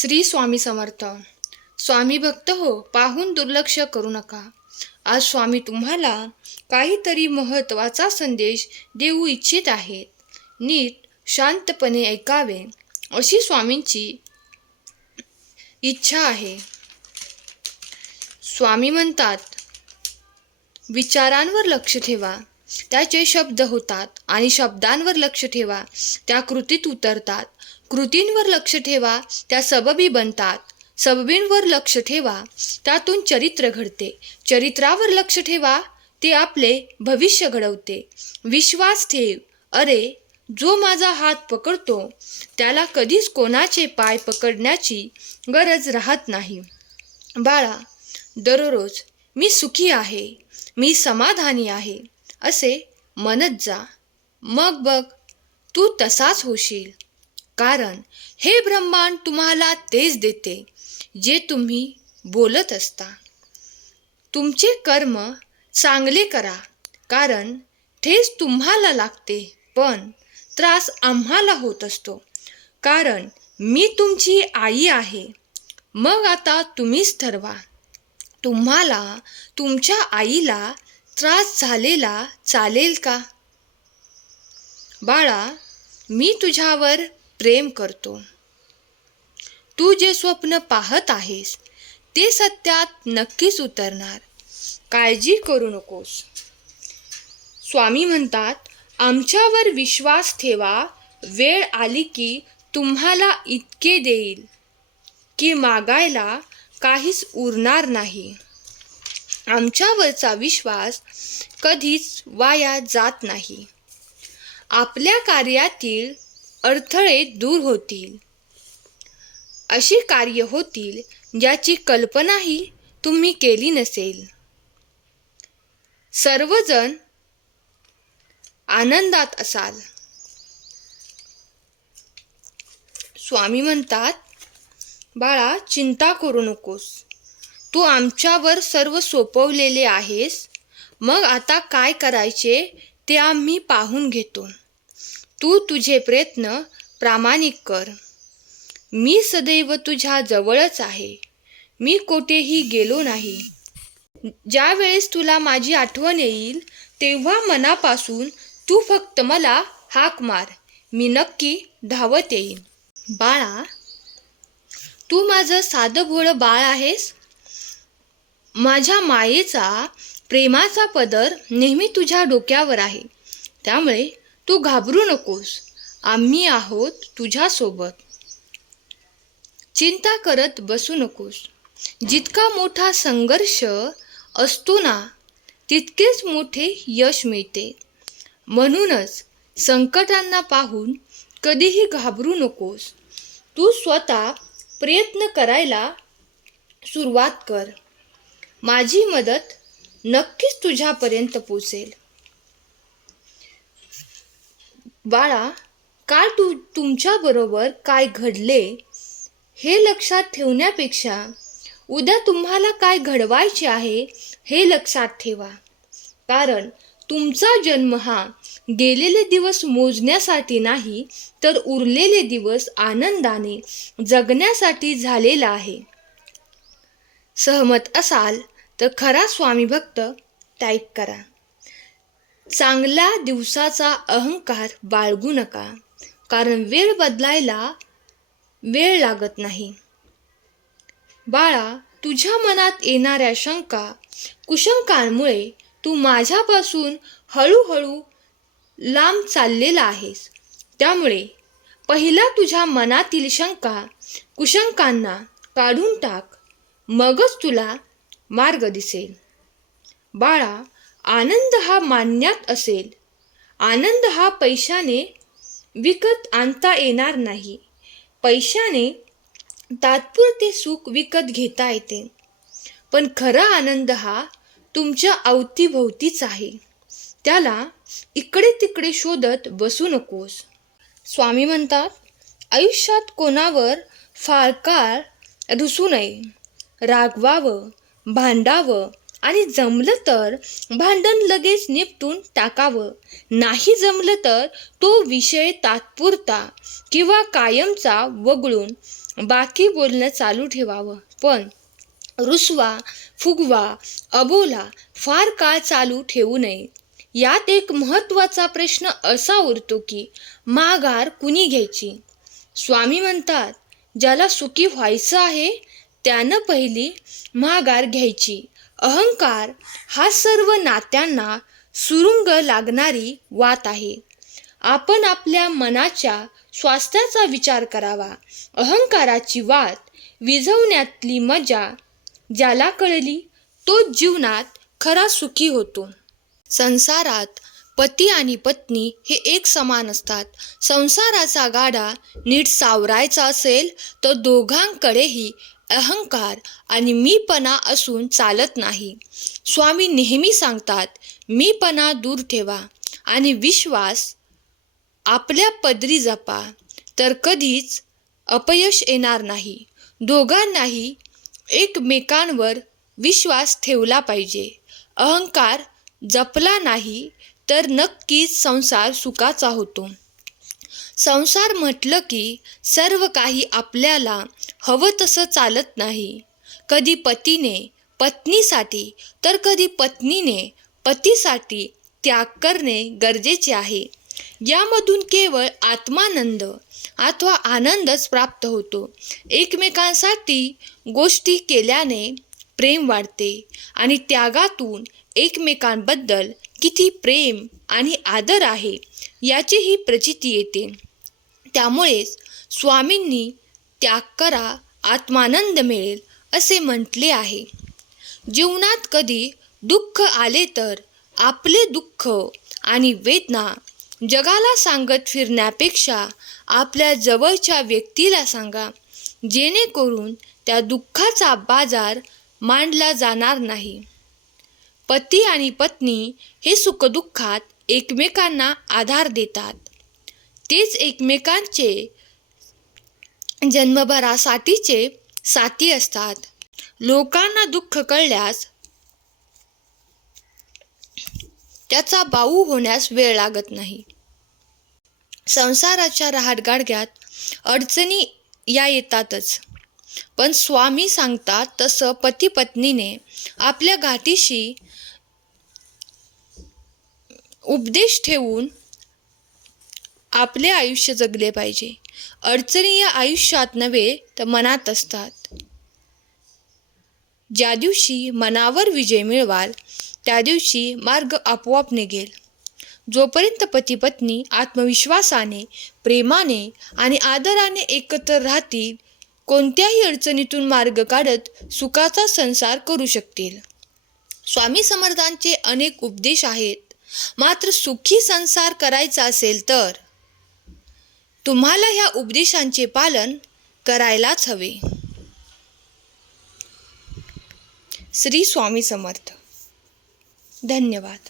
श्री स्वामी समर्थ. स्वामी भक्त हो पाहून दुर्लक्ष करू नका. आज स्वामी तुम्हाला काहीतरी महत्त्वाचा संदेश देऊ इच्छित आहेत. नीट शांतपणे ऐकावे अशी स्वामींची इच्छा आहे. स्वामी म्हणतात विचारांवर लक्ष ठेवा. त्याचे शब्द होतात आणि शब्दांवर लक्ष ठेवा. त्या कृतीत उतरतात. कृतींवर लक्ष ठेवा त्या सबबी बनतात. सबबींवर लक्ष ठेवा त्यातून चरित्र घडते. चरित्रावर लक्ष ठेवा ते आपले भविष्य घडवते. विश्वास ठेव. अरे जो माझा हात पकडतो त्याला कधीच कोणाचे पाय पकडण्याची गरज राहत नाही. बाळा दररोज मी सुखी आहे मी समाधानी आहे असे म्हणत जा. मग बघ तू तसाच होशील. कारण हे ब्रह्मांड तुम्हाला तेच देते जे तुम्ही बोलत असता. तुमचे कर्म चांगले करा कारण ठेस तुम्हाला लागते पण त्रास आम्हाला होत असतो. कारण मी तुमची आई आहे. मग आता तुम्हीच ठरवा. तुम्हाला तुमच्या आईला त्रास झालेला चालेल का? बाळा मी तुझ्यावर प्रेम करतो. तू जे स्वप्न पाहत आहेस ते सत्यात नक्कीच उतरणार. काळजी करू नकोस. स्वामी म्हणतात आमच्यावर विश्वास ठेवा. वेळ आली की तुम्हाला इतके देईल की मागायला काहीच उरणार नाही. आमच्यावरचा विश्वास कधीच वाया जात नाही. आपल्या कार्यातील अडथळे दूर होतील. अशी कार्य होतील ज्याची कल्पनाही तुम्ही केली नसेल. सर्वजण आनंदात असाल. स्वामी म्हणतात बाळा चिंता करू नकोस. तू आमच्यावर सर्व सोपवलेले आहेस. मग आता काय करायचे ते आम्ही पाहून घेतो. तू तुझे प्रयत्न प्रामाणिक कर. मी सदैव तुझ्या जवळच आहे. मी कोठेही गेलो नाही. ज्या वेळेस तुला माझी आठवण येईल तेव्हा मनापासून तू फक्त मला हाक मार. मी नक्की धावत येईन. बाळा तू माझं साधं भोळं बाळ आहेस? माझ्या मायेचा प्रेमाचा पदर नेहमी तुझ्या डोक्यावर आहे. त्यामुळे तू घाबरू नकोस. आम्ही आहोत तुझ्यासोबत. चिंता करत बसू नकोस. जितका मोठा संघर्ष असतो ना तितकेच मोठे यश मिळते. म्हणूनच संकटांना पाहून कधीही घाबरू नकोस. तू स्वतः प्रयत्न करायला सुरुवात कर. माझी मदत नक्कीच तुझ्यापर्यंत पोचेल. बाळा काल तू तुमच्याबरोबर काय घडले हे लक्षात ठेवण्यापेक्षा उद्या तुम्हाला काय घडवायचे आहे हे लक्षात ठेवा. कारण तुमचा जन्म हा गेलेले दिवस मोजण्यासाठी नाही तर उरलेले दिवस आनंदाने जगण्यासाठी झालेला आहे. सहमत असाल तर खरा स्वामी भक्त टाईप करा. चांगल्या दिवसाचा अहंकार बाळगू नका कारण वेळ बदलायला वेळ लागत नाही. बाळा तुझ्या मनात येणाऱ्या शंका कुशंकांमुळे तू माझ्यापासून हळूहळू लांब चाललेला आहेस. त्यामुळे पहिला तुझ्या मनातील शंका कुशंकांना काढून टाक मगच तुला मार्ग दिसेल. बाळा आनंद हा मान्यात असेल. आनंद हा पैशाने विकत आणता येणार नाही. पैशाने तात्पुरते सुख विकत घेता येते. पण खरा आनंद हा तुमच्या अवतीभोवतीच आहे. त्याला इकडे तिकडे शोधत बसू नकोस. स्वामी म्हणतात आयुष्यात कोणावर फार काळ रुसू नये. रागवावं भांडावं आणि जमलं तर भांडण लगेच निपटून टाकावं. नाही जमलं तर तो विषय तात्पुरता किंवा कायमचा वगळून बाकी बोलणं चालू ठेवावं. पण रुसवा फुगवा अबोला फार काळ चालू ठेवू नये. यात एक महत्त्वाचा प्रश्न असा उरतो की माघार कुणी घ्यायची? स्वामी म्हणतात ज्याला सुखी व्हायचं आहे त्यानं पहिली माघार घ्यायची. अहंकार हा सर्व नात्यांना सुरुंग लागणारी वात आहे. आपण आपल्या मनाच्या स्वास्थ्याचा विचार करावा. अहंकाराची वात विझवण्यातली मजा ज्याला कळली तो जीवनात खरा सुखी होतो. संसारात पती आणि पत्नी हे एक समान असतात. संसाराचा गाडा नीट सावरायचा असेल तर दोघांकडेही अहंकार आणि मीपणा असून चालत नाही. स्वामी नेहमी सांगतात मीपणा दूर ठेवा आणि विश्वास आपल्या पदरी जपा तर कधीच अपयश येणार नाही. दोघांनाही एकमेकांवर विश्वास ठेवला पाहिजे. अहंकार जपला नाही तर नक्कीच संसार सुखाचा होतो. संसार म्हटलं की सर्व काही आपल्याला हवं तसं चालत नाही. कधी पतीने पत्नीसाठी तर कधी पत्नीने पतीसाठी त्याग करणे गरजेचे आहे. यामधून केवळ आत्मानंद अथवा आनंदच प्राप्त होतो. एकमेकांसाठी गोष्टी केल्याने प्रेम वाढते आणि त्यागातून एकमेकांबद्दल किती प्रेम आणि आदर आहे याचीही प्रचिती येते. त्यामुळेच स्वामींनी त्याग करा आत्मानंद मिळेल असे म्हटले आहे. जीवनात कधी दुःख आले तर आपले दुःख आणि वेदना जगाला सांगत फिरण्यापेक्षा आपल्या जवळच्या व्यक्तीला सांगा जेणेकरून त्या दुःखाचा बाजार मांडला जाणार नाही. पती आणि पत्नी हे सुखदुःखात एकमेकांना आधार देतात. तेच एकमेकांचे जन्मभरासाठीचे साथी असतात. लोकांना दुःख कळल्यास त्याचा बाऊ होण्यास वेळ लागत नाही. संसाराच्या रहाटगाडग्यात अडचणी या येतातच. पण स्वामी सांगतात तसं पती पत्नीने आपल्या गाठीशी उपदेश ठेवून आपले आयुष्य जगले पाहिजे. अडचणी या आयुष्यात नव्हे तर मनात असतात. ज्या दिवशी मनावर विजय मिळवाल त्या दिवशी मार्ग आपोआप निघेल. जोपर्यंत पती पत्नी आत्मविश्वासाने प्रेमाने आणि आदराने एकत्र राहतील कोणत्याही अडचणीतून मार्ग काढत सुखाचा संसार करू शकतील. स्वामी समर्थांचे अनेक उपदेश आहेत. मात्र सुखी संसार करायचा असेल तर तुम्हाला ह्या उपदेशांचे पालन करायलाच हवे. श्री स्वामी समर्थ. धन्यवाद.